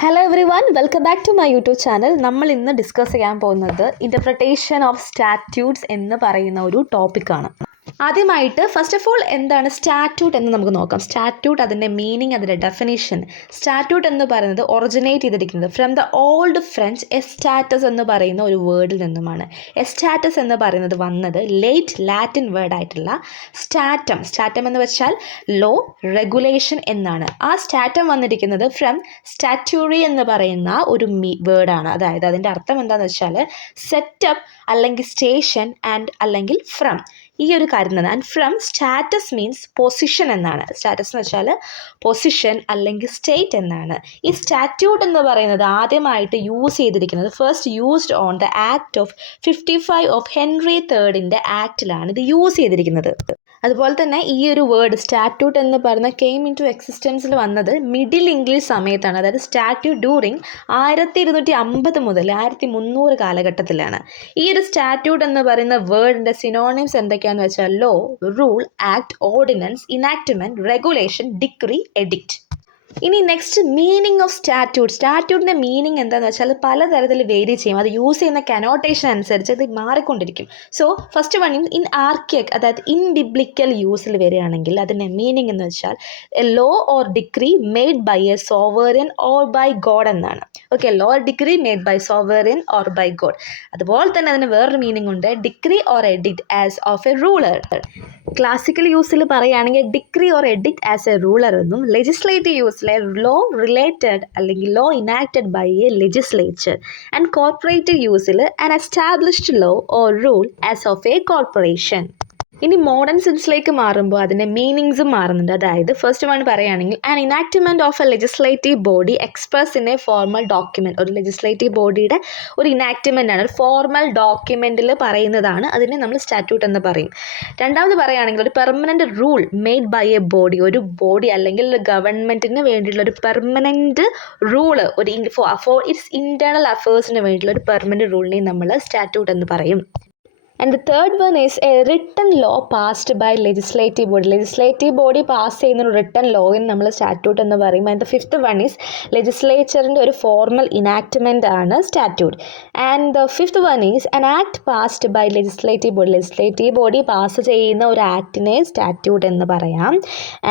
Hello everyone, welcome back to my YouTube channel. നമ്മൾ ഇന്ന് discuss ചെയ്യാൻ പോകുന്നത് ഇൻ്റർപ്രിട്ടേഷൻ ഓഫ് സ്റ്റാറ്റ്യൂട്ട്സ് എന്ന് പറയുന്ന ഒരു ടോപ്പിക്കാണ്. ആദ്യമായിട്ട് ഫസ്റ്റ് ഓഫ് ഓൾ എന്താണ് സ്റ്റാറ്റ്യൂട്ട് എന്ന് നമുക്ക് നോക്കാം. സ്റ്റാറ്റ്യൂട്ട്, അതിൻ്റെ മീനിങ്, അതിൻ്റെ ഡെഫിനിഷൻ. സ്റ്റാറ്റ്യൂട്ട് എന്ന് പറയുന്നത് ഒറിജിനേറ്റ് ചെയ്തിരിക്കുന്നത് ഫ്രം ദ ഓൾഡ് ഫ്രഞ്ച് എസ്റ്റാറ്റസ് എന്ന് പറയുന്ന ഒരു വേർഡിൽ നിന്നുമാണ്. എസ്റ്റാറ്റസ് എന്ന് പറയുന്നത് വന്നത് ലേറ്റ് ലാറ്റിൻ വേർഡായിട്ടുള്ള സ്റ്റാറ്റം. സ്റ്റാറ്റം എന്ന് വെച്ചാൽ ലോ, റെഗുലേഷൻ എന്നാണ്. ആ സ്റ്റാറ്റം വന്നിരിക്കുന്നത് ഫ്രം സ്റ്റാറ്റ്യൂറി എന്ന് പറയുന്ന ഒരു വേർഡാണ്. അതായത് അതിൻ്റെ അർത്ഥം എന്താണെന്ന് വെച്ചാൽ സെറ്റപ്പ് അല്ലെങ്കിൽ സ്റ്റേഷൻ ആൻഡ് അല്ലെങ്കിൽ ഫ്രം, ഈ ഒരു കാര്യം തന്നെ. And from status means position എന്നാണ്. സ്റ്റാറ്റസ് എന്ന് വെച്ചാൽ പൊസിഷൻ അല്ലെങ്കിൽ സ്റ്റേറ്റ് എന്നാണ്. ഈ സ്റ്റാറ്റ്യൂട്ട് എന്ന് പറയുന്നത് ആദ്യമായിട്ട് യൂസ് ചെയ്തിരിക്കുന്നത് first used on the act of 55 of Henry III ആക്ടിലാണ് ഇത് യൂസ് ചെയ്തിരിക്കുന്നത്. അതുപോലെ തന്നെ ഈ ഒരു വേർഡ് സ്റ്റാറ്റ്യൂട്ട് എന്ന് പറയുന്ന കെയിം ഇൻ ടു എക്സിസ്റ്റൻസിൽ വന്നത് മിഡിൽ ഇംഗ്ലീഷ് സമയത്താണ്. അതായത് സ്റ്റാറ്റ്യൂട്ട് ഡ്യൂറിങ് 1250 മുതൽ 1300 കാലഘട്ടത്തിലാണ്. ഈ ഒരു സ്റ്റാറ്റ്യൂട്ട് എന്ന് പറയുന്ന വേർഡിൻ്റെ സിനോണിംസ് എന്തൊക്കെയാണെന്ന് വെച്ചാൽ law, rule, act, ordinance, enactment, regulation, decree, edict. ഇനി നെക്സ്റ്റ് മീനിങ് ഓഫ് സ്റ്റാറ്റ്യൂട്ട്. സ്റ്റാറ്റ്യൂട്ടിൻ്റെ മീനിങ് എന്താണെന്ന് വെച്ചാൽ പലതരത്തിൽ വേരി ചെയ്യും. അത് യൂസ് ചെയ്യുന്ന കനോട്ടേഷൻ അനുസരിച്ച് ഇത് മാറിക്കൊണ്ടിരിക്കും. So first one in archaic, അതായത് ഇൻ ബിബ്ലിക്കൽ യൂസിൽ വരികയാണെങ്കിൽ അതിൻ്റെ മീനിങ് എന്ന് വെച്ചാൽ a law or decree made by a sovereign or by God എന്നാണ്. Okay, law or decree made by sovereign or by God. അതുപോലെ തന്നെ അതിന് വേറൊരു മീനിങ് ഉണ്ട്, decree or edict as of a ruler. Classical യൂസിൽ പറയുകയാണെങ്കിൽ decree or edict as a ruler എന്നും, legislative യൂസിലെ ലോ റിലേറ്റഡ് അല്ലെങ്കിൽ law enacted by a legislature, and corporative യൂസിൽ an established law or rule as of a corporation. ഇനി modern സെൻസിലേക്ക് മാറുമ്പോൾ അതിൻ്റെ മീനിങ്സും മാറുന്നുണ്ട്. അതായത് ഫസ്റ്റ് വൺ പറയുകയാണെങ്കിൽ an enactment of a legislative body express in a formal document. ഒരു ലെജിസ്ലേറ്റീവ് ബോഡിയുടെ ഒരു ഇനാക്ട്മെൻ്റ് ആണ്, ഒരു ഫോർമൽ ഡോക്യുമെൻറ്റിൽ പറയുന്നതാണ്, അതിനെ നമ്മൾ സ്റ്റാറ്റ്യൂട്ട് എന്ന് പറയും. രണ്ടാമത് പറയുകയാണെങ്കിൽ ഒരു permanent rule made by a body, ഒരു ബോഡി അല്ലെങ്കിൽ ഗവൺമെൻറ്റിന് വേണ്ടിയിട്ടുള്ള ഒരു പെർമനൻറ്റ് റൂള്, ഒരു ഫോർ ഇറ്റ്സ് ഇൻറ്റേർണൽ അഫേഴ്സിന് വേണ്ടിയിട്ടുള്ള ഒരു പെർമനൻറ്റ് റൂളിനെയും നമ്മൾ സ്റ്റാറ്റ്യൂട്ട് എന്ന് പറയും. And the third one is a written law passed by legislative body. Legislative body pass ചെയ്യുന്ന ഒരു written lawന് നമ്മൾ സ്റ്റാറ്റ്യൂട്ട് എന്ന് പറയും. And the fifth one is legislatureൻ്റെ ഒരു ഫോർമൽ ഇനാക്ട്മെൻ്റ് ആണ് statute. And the fifth one is an act passed by legislative body. Legislative body pass ചെയ്യുന്ന ഒരു ആക്ടിനെ statute എന്ന് പറയാം.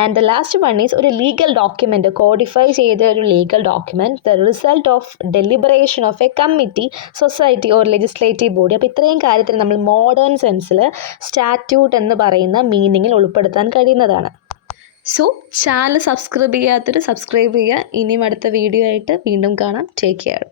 And the last one is ഒരു ലീഗൽ ഡോക്യുമെൻറ്റ്, കോഡിഫൈ ചെയ്ത ഒരു legal document, the result of deliberation of a committee, society or legislative body. അപ്പോൾ ഇത്രയും കാര്യത്തിൽ നമ്മൾ മോഡേൺ സെൻസിൽ സ്റ്റാറ്റ്യൂട്ട് എന്ന് പറയുന്ന മീനിങ്ങിൽ ഉൾപ്പെടുത്താൻ കഴിയുന്നതാണ്. സോ ചാനൽ സബ്സ്ക്രൈബ് ചെയ്യാത്തവർ സബ്സ്ക്രൈബ് ചെയ്യുക. ഇനിയും അടുത്ത വീഡിയോ ആയിട്ട് വീണ്ടും കാണാം. Take care.